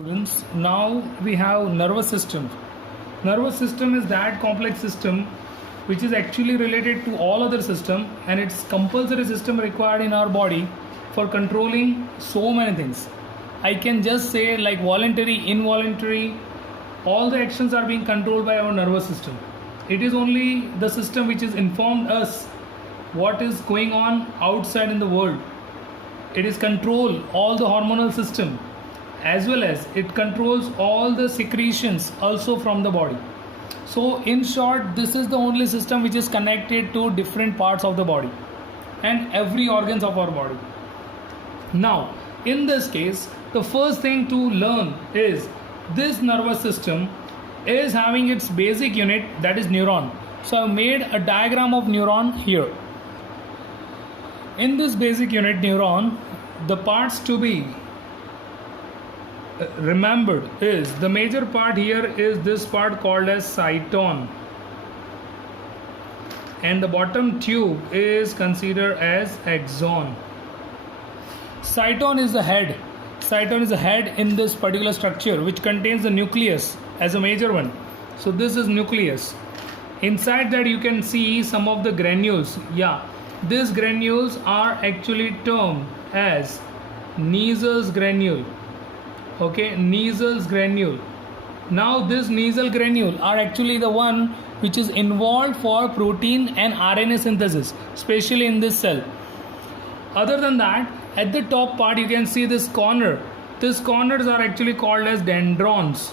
Students, now we have nervous system. Nervous system is that complex system which is actually related to all other system, and it's compulsory system required in our body for controlling so many things. I can just say like voluntary, involuntary, all the actions are being controlled by our nervous system. It is only the system which is informed us what is going on outside in the world. It is control all the hormonal system, as well as it controls all the secretions also from the body. So in short, this is the only system which is connected to different parts of the body and every organs of our body. Now in this case, the first thing to learn is this nervous system is having its basic unit, that is neuron. So I've made a diagram of neuron here. In this basic unit neuron, the parts to be remembered is the major part here is this part called as cyton, and the bottom tube is considered as axon. Cyton is the head. Cyton is the head in this particular structure which contains the nucleus as a major one. So this is nucleus. Inside that you can see some of the granules. Yeah, these granules are actually termed as Nissl granule. Okay, Nissl granule. Now this Nissl granule are actually the one which is involved for protein and RNA synthesis, especially in this cell. Other than that, at the top part you can see this corner. These corners are actually called as dendrons,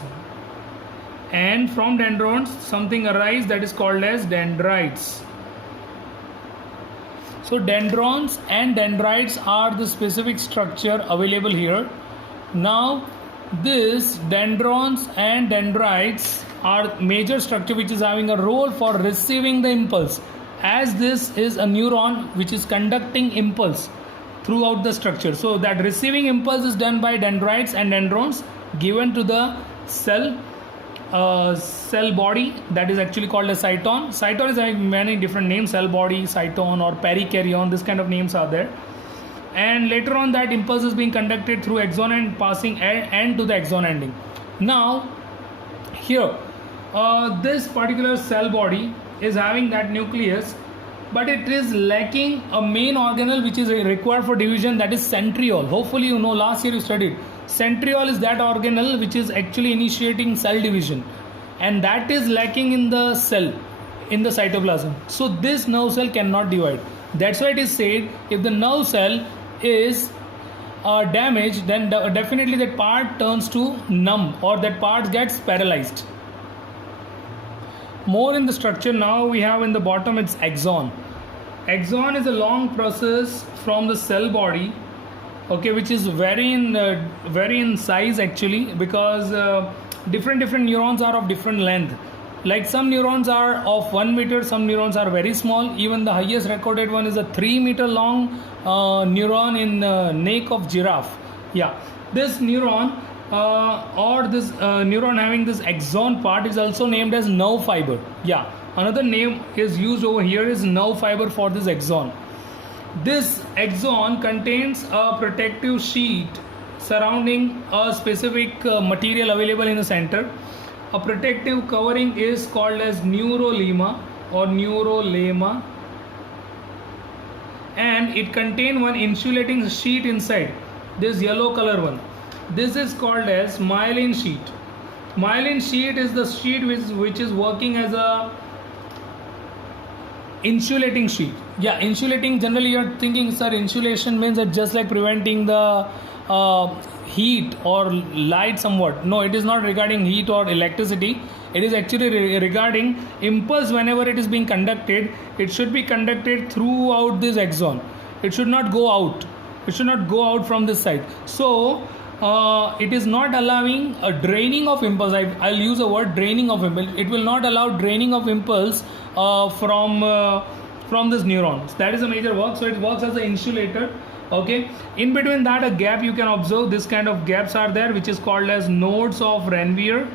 and from dendrons something arises that is called as dendrites. So dendrons and dendrites are the specific structure available here. Now this dendrons and dendrites are major structure which is having a role for receiving the impulse, as this is a neuron which is conducting impulse throughout the structure. So that receiving impulse is done by dendrites and dendrons given to the cell body, that is actually called as cyton. Cyton is having many different names, cell body, cyton or perikaryon, this kind of names are there. And later on that impulse is being conducted through axon and passing end to the axon ending. Now here this particular cell body is having that nucleus, but it is lacking a main organelle which is required for division, that is centriole. Hopefully you know, last year you studied. Centriole is that organelle which is actually initiating cell division, and that is lacking in the cell, in the cytoplasm. So this nerve cell cannot divide. That's why it is said if the nerve cell is damaged, then definitely that part turns to numb or that part gets paralyzed. More in the structure, now we have in the bottom it's axon. Axon is a long process from the cell body, okay, which is very in size actually, because different neurons are of different length. Like some neurons are of 1 meter, some neurons are very small. Even the highest recorded one is a 3 meter long neuron in neck of giraffe. Yeah, this neuron neuron having this axon part is also named as nerve fiber. Yeah, another name is used over here is nerve fiber for this axon. This axon contains a protective sheet surrounding a specific material available in the center. A protective covering is called as neurolemma or neurolemma, and it contains one insulating sheet inside, this yellow color one. This is called as myelin sheet. Myelin sheet is the sheet which is working as a insulating sheet. Yeah, insulating, generally you're thinking, sir, insulation means that just like preventing the heat or light somewhat. No, it is not regarding heat or electricity. It is actually regarding impulse. Whenever it is being conducted, it should be conducted throughout this axon. It should not go out. It should not go out from this side. So it is not allowing a draining of impulse. I'll use a word, draining of impulse. It will not allow draining of impulse from this neurons. That is a major work. So it works as an insulator. Okay, in between that a gap you can observe, this kind of gaps are there which is called as nodes of Ranvier,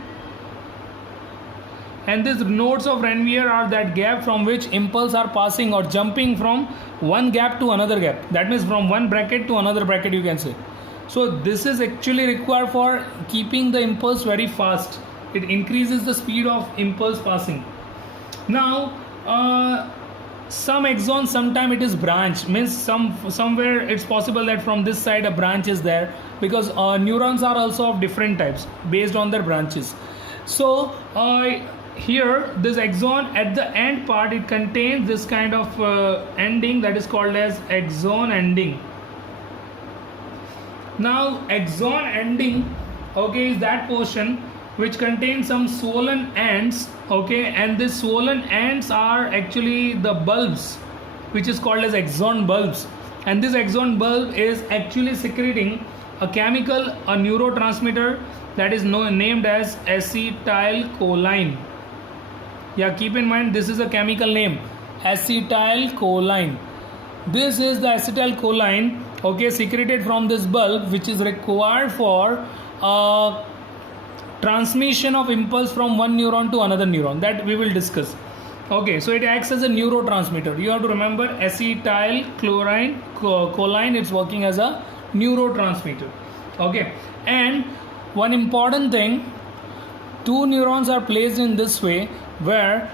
and these nodes of Ranvier are that gap from which impulse are passing or jumping from one gap to another gap. That means from one bracket to another bracket, you can say. So this is actually required for keeping the impulse very fast. It increases the speed of impulse passing. Now some axons, sometime it is branch, means somewhere it's possible that from this side a branch is there, because neurons are also of different types based on their branches. So here this axon at the end part, it contains this kind of ending that is called as axon ending. Now axon ending, okay, is that portion which contains some swollen ends, okay, and these swollen ends are actually the bulbs, which is called as axon bulbs. And this axon bulb is actually secreting a chemical, a neurotransmitter that is named as acetylcholine. Yeah, keep in mind this is a chemical name, acetylcholine. This is the acetylcholine, okay, secreted from this bulb, which is required for transmission of impulse from one neuron to another neuron, that we will discuss. Okay, so it acts as a neurotransmitter. You have to remember acetylcholine, it's working as a neurotransmitter. Okay, and one important thing, two neurons are placed in this way where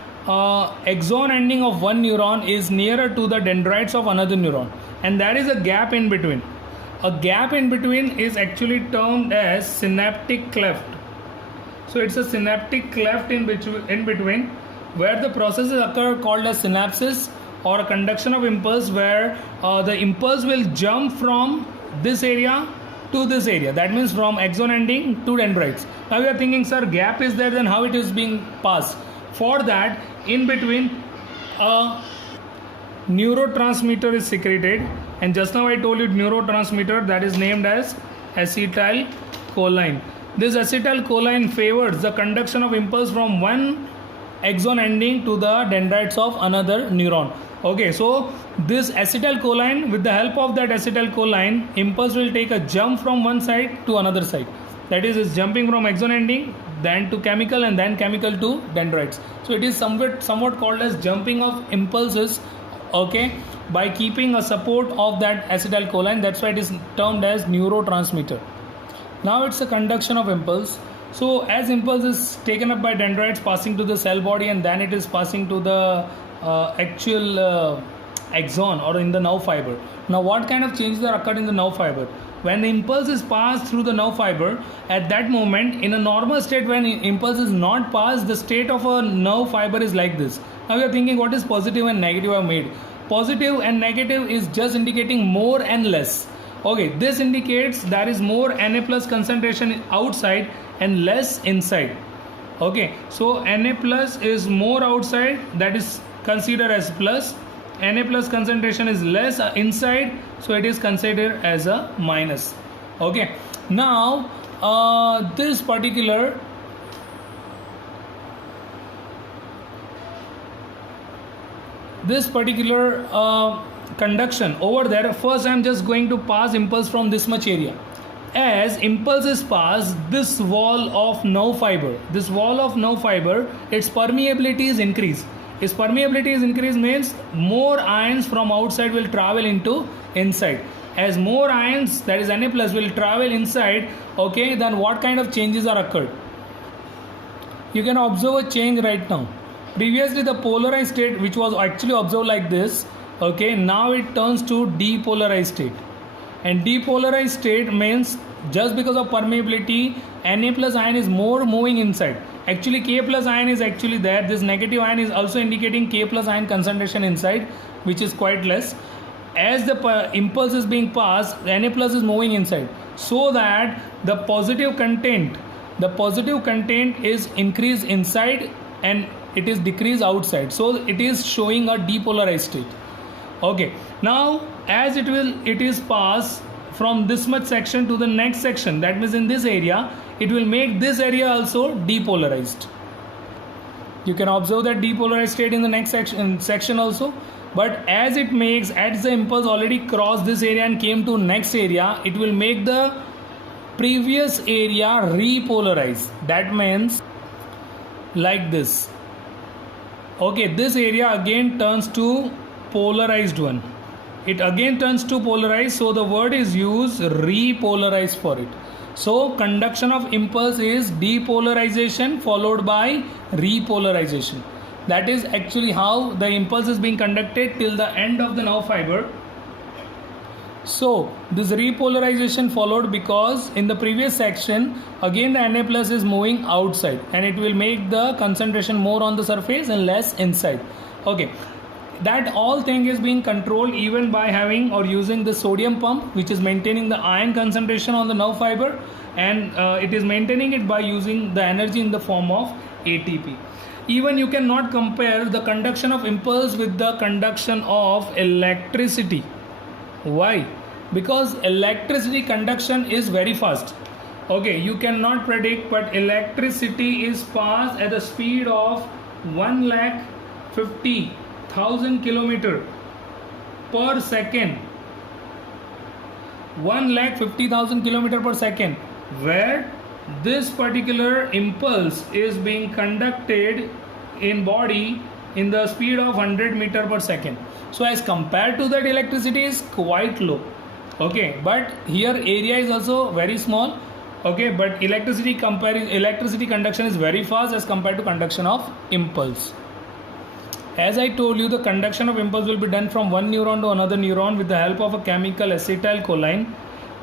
axon ending of one neuron is nearer to the dendrites of another neuron, and there is a gap in between. A gap in between is actually termed as synaptic cleft. So it's a synaptic cleft in between where the processes occur called as synapses, or a conduction of impulse, where the impulse will jump from this area to this area. That means from axon ending to dendrites. Now you are thinking, sir, gap is there, then how it is being passed? For that, in between a neurotransmitter is secreted, and just now I told you neurotransmitter that is named as acetylcholine. This acetylcholine favors the conduction of impulse from one axon ending to the dendrites of another neuron. Okay, so this acetylcholine, with the help of that acetylcholine, impulse will take a jump from one side to another side. That is, it's jumping from axon ending, then to chemical, and then chemical to dendrites. So it is somewhat called as jumping of impulses, okay, by keeping a support of that acetylcholine. That's why it is termed as neurotransmitter. Now it's a conduction of impulse. So as impulse is taken up by dendrites passing to the cell body, and then it is passing to the actual axon or in the nerve fiber. Now what kind of changes are occurred in the nerve fiber? When the impulse is passed through the nerve fiber, at that moment, in a normal state, when impulse is not passed, the state of a nerve fiber is like this. Now you are thinking, what is positive and negative are made? Positive and negative is just indicating more and less. Okay, this indicates there is more Na plus concentration outside and less inside. Okay, so Na plus is more outside, that is considered as plus. Na plus concentration is less inside, so it is considered as a minus. Okay, now this particular conduction over there, first I am just going to pass impulse from this much area. As impulse is passed, this wall of nerve fiber, its permeability is increased. Its permeability is increased means more ions from outside will travel into inside. As more ions, that is Na plus, will travel inside, okay, then what kind of changes are occurred? You can observe a change right now. Previously the polarized state, which was actually observed like this, okay, now it turns to depolarized state. And depolarized state means just because of permeability, Na plus ion is more moving inside. Actually K plus ion is actually there. This negative ion is also indicating K plus ion concentration inside, which is quite less. As the impulse is being passed, Na plus is moving inside, so that the positive content is increased inside and it is decreased outside. So it is showing a depolarized state. Okay, now as it is passed from this much section to the next section, that means in this area, it will make this area also depolarized. You can observe that depolarized state in the next section also. But as the impulse already crossed this area and came to next area, it will make the previous area repolarize. That means like this. Okay, this area again turns to polarized one. it again turns to polarized, so the word is used repolarized for it. So conduction of impulse is depolarization followed by repolarization. That is actually how the impulse is being conducted till the end of the nerve fiber. So this repolarization followed because in the previous section again the Na plus is moving outside and it will make the concentration more on the surface and less inside. Okay, that all thing is being controlled even by having or using the sodium pump, which is maintaining the ion concentration on the nerve fiber, and it is maintaining it by using the energy in the form of ATP. Even you cannot compare the conduction of impulse with the conduction of electricity. Why? Because electricity conduction is very fast. Okay, you cannot predict, but electricity is passed at the speed of 1,50,000 kilometer per second. 1,50,000 kilometer per second, where this particular impulse is being conducted in body in the speed of 100 meter per second. So as compared to that, electricity is quite low. Okay, but here area is also very small. Okay, but electricity conduction is very fast as compared to conduction of impulse. As I told you, the conduction of impulse will be done from one neuron to another neuron with the help of a chemical acetylcholine.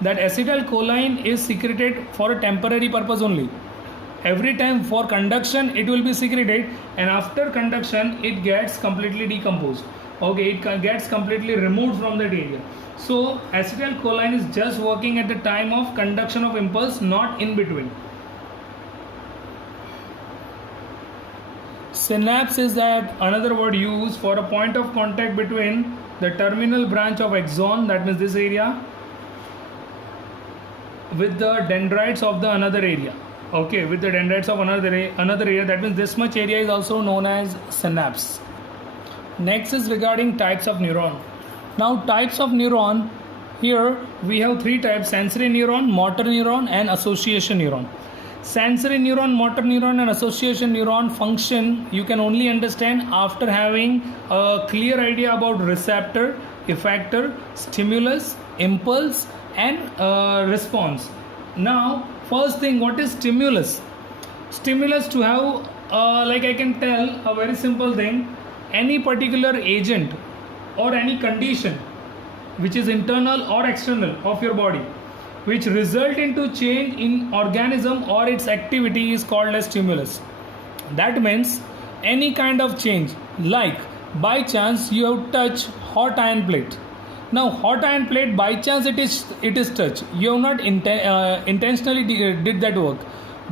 That acetylcholine is secreted for a temporary purpose only. Every time for conduction it will be secreted, and after conduction it gets completely decomposed. Okay, it gets completely removed from that area. So acetylcholine is just working at the time of conduction of impulse, not in between. Synapse is that another word used for a point of contact between the terminal branch of axon, that means this area, with the dendrites of the another area. Okay, with the dendrites of another area, that means this much area is also known as synapse. Next is regarding types of neuron. Now types of neuron, here we have three types: sensory neuron, motor neuron and association neuron. Sensory neuron, motor neuron and association neuron function you can only understand after having a clear idea about receptor, effector, stimulus, impulse and response. Now first thing, what is stimulus? Stimulus, to have like I can tell a very simple thing, any particular agent or any condition which is internal or external of your body which result into change in organism or its activity is called as stimulus. That means any kind of change, like by chance you have touched hot iron plate. Now hot iron plate, by chance it is touched, you have not intentionally did that work.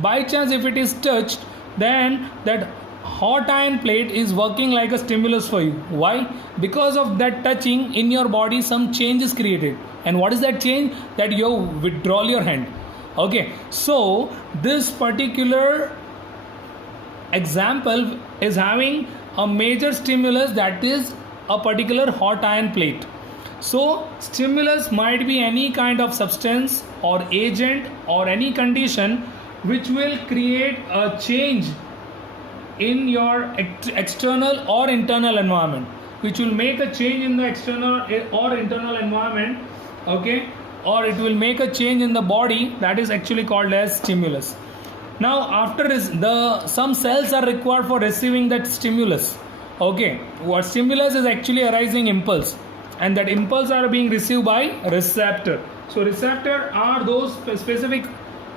By chance if it is touched, then that hot iron plate is working like a stimulus for you. Why? Because of that touching in your body some change is created. And what is that change? That you withdraw your hand. Okay, so this particular example is having a major stimulus, that is a particular hot iron plate. So stimulus might be any kind of substance or agent or any condition which will create a change in your external or internal environment, which will make a change in the external or internal environment. Okay, or it will make a change in the body, that is actually called as stimulus. Now after this, some cells are required for receiving that stimulus. Okay, what stimulus is actually arising impulse, and that impulse are being received by receptor. So receptor are those specific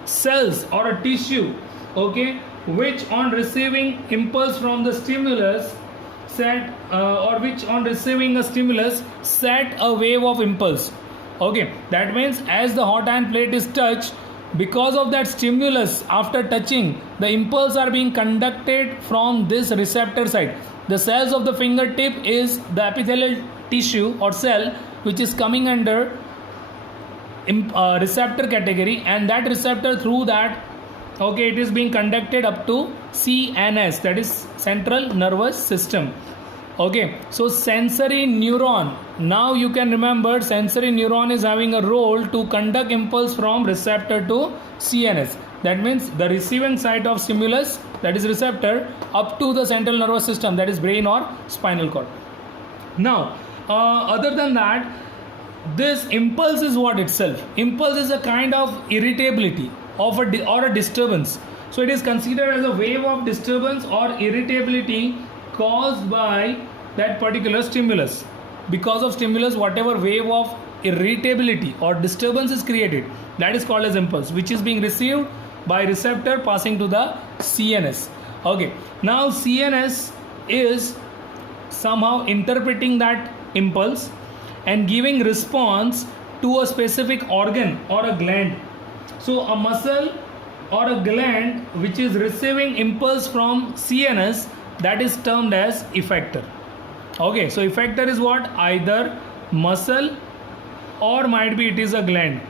cells or a tissue, okay, which on receiving impulse from the stimulus set which on receiving a stimulus set a wave of impulse. Okay, that means as the hot iron plate is touched, because of that stimulus, after touching, the impulse are being conducted from this receptor side. The cells of the fingertip is the epithelial tissue or cell which is coming under receptor category, and that receptor through that, okay, it is being conducted up to CNS, that is central nervous system. Okay, so sensory neuron, now you can remember sensory neuron is having a role to conduct impulse from receptor to CNS. That means the receiving site of stimulus, that is receptor, up to the central nervous system, that is brain or spinal cord. Now other than that, this impulse is what itself. Impulse is a kind of irritability of or a disturbance. So it is considered as a wave of disturbance or irritability caused by that particular stimulus. Because of stimulus, whatever wave of irritability or disturbance is created, that is called as impulse, which is being received by receptor passing to the CNS. Okay, now CNS is somehow interpreting that impulse and giving response to a specific organ or a gland. So a muscle or a gland which is receiving impulse from CNS, that is termed as effector. Okay, so effector is what? Either muscle or might be it is a gland,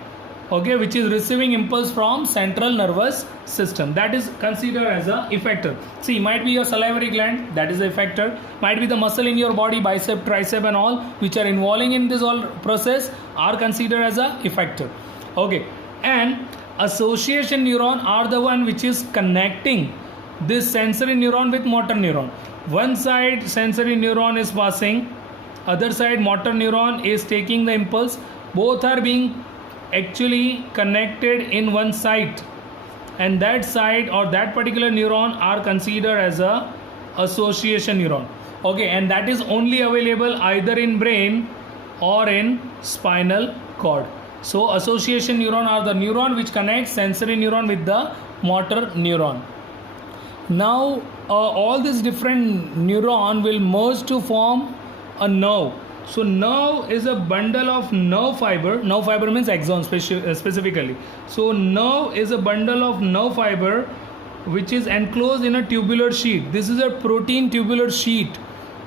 okay, which is receiving impulse from central nervous system, that is considered as a effector. See, might be your salivary gland, that is the effector. Might be the muscle in your body, bicep, tricep and all, which are involving in this all process, are considered as a effector. Okay, and association neuron are the one which is connecting this sensory neuron with motor neuron. One side sensory neuron is passing, other side motor neuron is taking the impulse. Both are being actually connected in one site, and that side or that particular neuron are considered as a association neuron. Okay, and that is only available either in brain or in spinal cord. So association neuron are the neuron which connects sensory neuron with the motor neuron. Now all these different neuron will merge to form a nerve. So nerve is a bundle of nerve fiber. Nerve fiber means axon specifically. So nerve is a bundle of nerve fiber which is enclosed in a tubular sheet. This is a protein tubular sheet.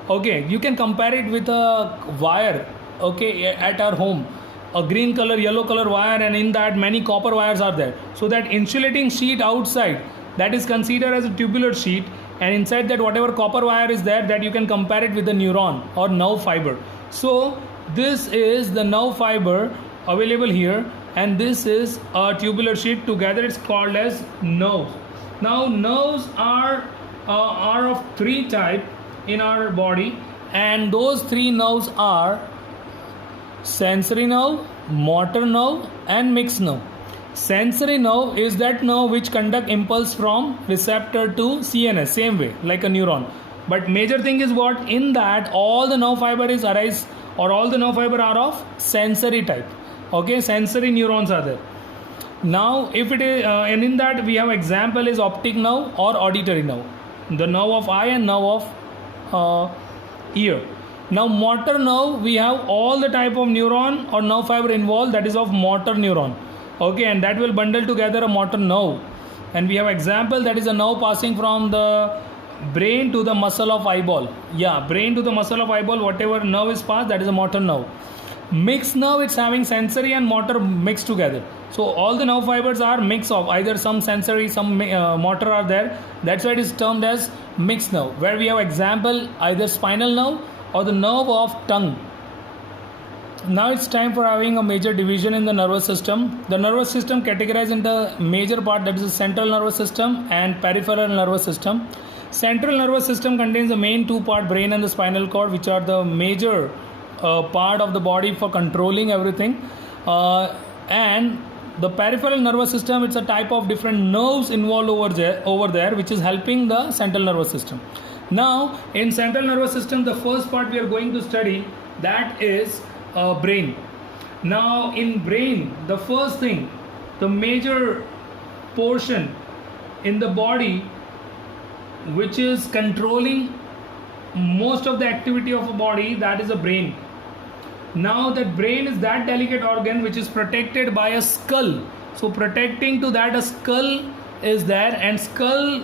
Okay, you can compare it with a wire, okay, at our home. A green color, yellow color wire, and in that many copper wires are there. So that insulating sheet outside, that is considered as a tubular sheet, and inside that whatever copper wire is there, that you can compare it with the neuron or nerve fiber. So this is the nerve fiber available here, and this is a tubular sheet. Together it's called as nerves. Now nerves are of three types in our body, and those three nerves are sensory nerve, motor nerve and mixed nerve. Sensory nerve is that nerve which conduct impulse from receptor to CNS, same way like a neuron. But major thing is what? In that all the nerve fiber is arise, or all the nerve fiber are of sensory type. Okay, sensory neurons are there. Now if it is and in that we have example is optic nerve or auditory nerve, the nerve of eye and nerve of ear. Now motor nerve, we have all the type of neuron or nerve fiber involved, that is of motor neuron. Okay, and that will bundle together a motor nerve. And we have example, that is a nerve passing from the brain to the muscle of eyeball. Yeah, brain to the muscle of eyeball, whatever nerve is passed, that is a motor nerve. Mixed nerve, it's having sensory and motor mixed together. So all the nerve fibers are mix of either some sensory, some motor are there. That's why it is termed as mixed nerve, where we have example either spinal nerve or the nerve of tongue. Now it's time for having a major division in the nervous system. The nervous system categorized into major part, that is the central nervous system and peripheral nervous system. Central nervous system contains the main two part, brain and the spinal cord, which are the major part of the body for controlling everything. And the peripheral nervous system, it's a type of different nerves involved over there which is helping the central nervous system. Now in central nervous system, the first part we are going to study, that is brain. Now in brain, the first thing, the major portion in the body which is controlling most of the activity of a body, that is the brain. Now that brain is that delicate organ which is protected by a skull. So protecting to that a skull is there, and skull,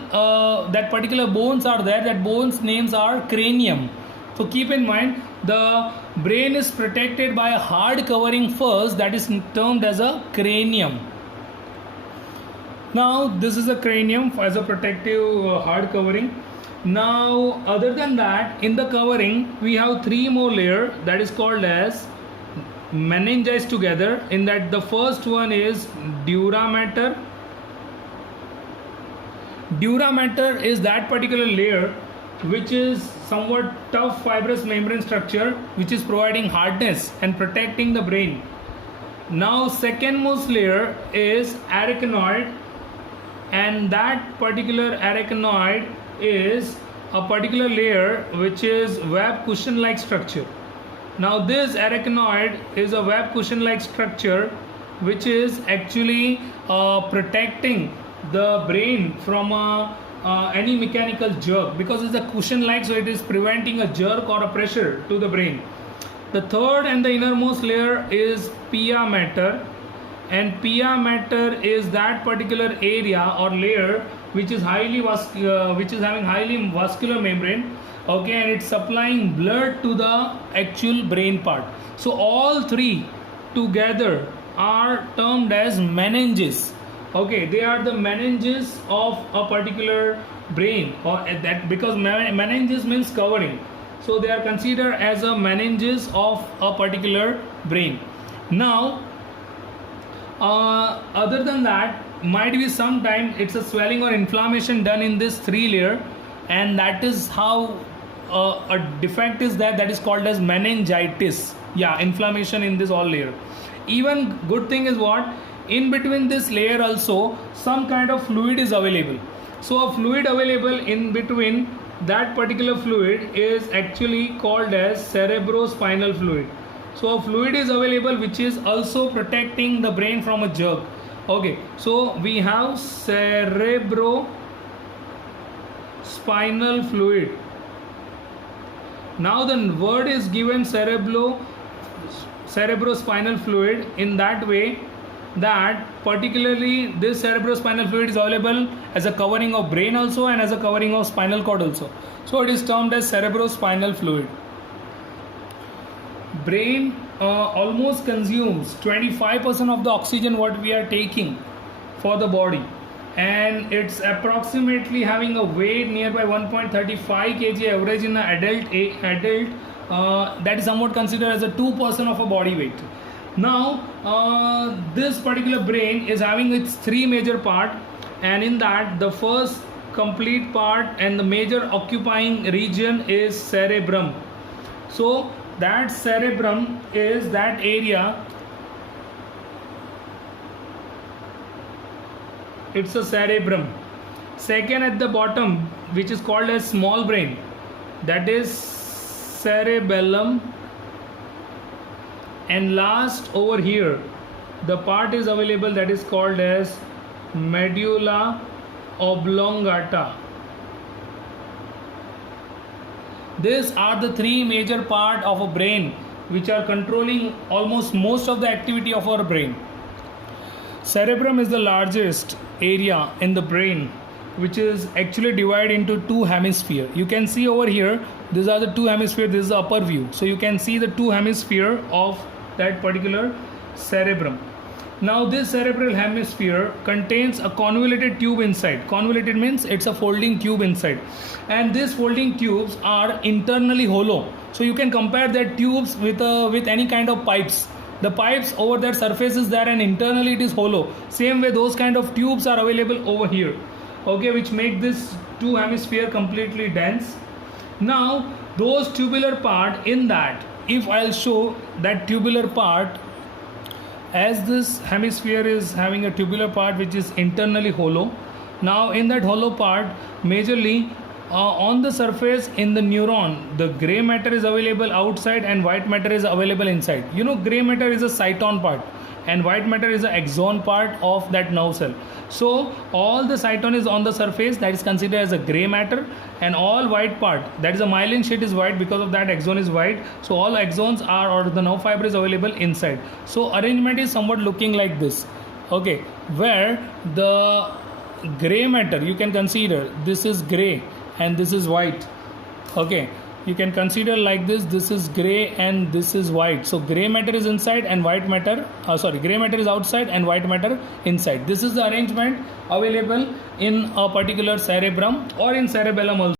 that particular bones are there, that bones names are cranium. So keep in mind, the brain is protected by a hard covering first, that is termed as a cranium. Now this is a cranium as a protective hard covering. Now other than that, in the covering we have three more layers, that is called as meninges together. In that the first one is dura mater. Dura mater is that particular layer which is somewhat tough fibrous membrane structure which is providing hardness and protecting the brain. Now second most layer is arachnoid, and that particular arachnoid is a particular layer which is web cushion like structure. Now this arachnoid is a web cushion like structure which is actually protecting the brain from any mechanical jerk, because it's a cushion like, so it is preventing a jerk or a pressure to the brain. The third and the innermost layer is pia mater, and pia mater is that particular area or layer which is which is having highly vascular membrane, okay, and it's supplying blood to the actual brain part. So all three together are termed as meninges. Okay, they are the meninges of a particular brain, or that, because meninges means covering, so they are considered as a meninges of a particular brain. Now other than that, might be sometime it's a swelling or inflammation done in this three layer, and that is how a defect is that is called as meningitis. Yeah, inflammation in this all layer. Even good thing is what, in between this layer also some kind of fluid is available. So a fluid available in between that particular fluid is actually called as cerebrospinal fluid. So a fluid is available which is also protecting the brain from a jerk. Okay, so we have cerebrospinal fluid. Now the word is given cerebrospinal fluid in that way that particularly this cerebrospinal fluid is available as a covering of brain also and as a covering of spinal cord also. So it is termed as cerebrospinal fluid. Brain almost consumes 25% of the oxygen what we are taking for the body, and it's approximately having a weight nearby 1.35 kg average in an adult. That is somewhat considered as a 2% of a body weight. Now this particular brain is having its three major part, and in that the first complete part and the major occupying region is cerebrum. So that cerebrum is that area, it's a cerebrum. Second at the bottom, which is called as small brain, that is cerebellum. And last over here the part is available that is called as medulla oblongata. These are the three major part of a brain which are controlling almost most of the activity of our brain. Cerebrum is the largest area in the brain, which is actually divided into two hemispheres. You can see over here, these are the two hemispheres, this is the upper view. So you can see the two hemispheres of that particular cerebrum. Now this cerebral hemisphere contains a convoluted tube inside. Convoluted means it's a folding tube inside, and these folding tubes are internally hollow. So you can compare that tubes with any kind of pipes. The pipes over that surface is there and internally it is hollow. Same way those kind of tubes are available over here, okay, which make this two hemisphere completely dense. Now those tubular part in that, if I'll show that tubular part, as this hemisphere is having a tubular part which is internally hollow. Now in that hollow part, majorly on the surface in the neuron, the gray matter is available outside and white matter is available inside. You know, gray matter is a cyton part and white matter is the axon part of that nerve cell. So all the cyton is on the surface, that is considered as a gray matter, and all white part, that is a myelin sheet, is white, because of that axon is white. So all axons are, or the nerve fiber is available inside. So arrangement is somewhat looking like this, okay, where the gray matter, you can consider this is gray and this is white, okay, you can consider like this is gray and this is white. So gray matter is inside and white matter, gray matter is outside and white matter inside. This is the arrangement available in a particular cerebrum or in cerebellum also.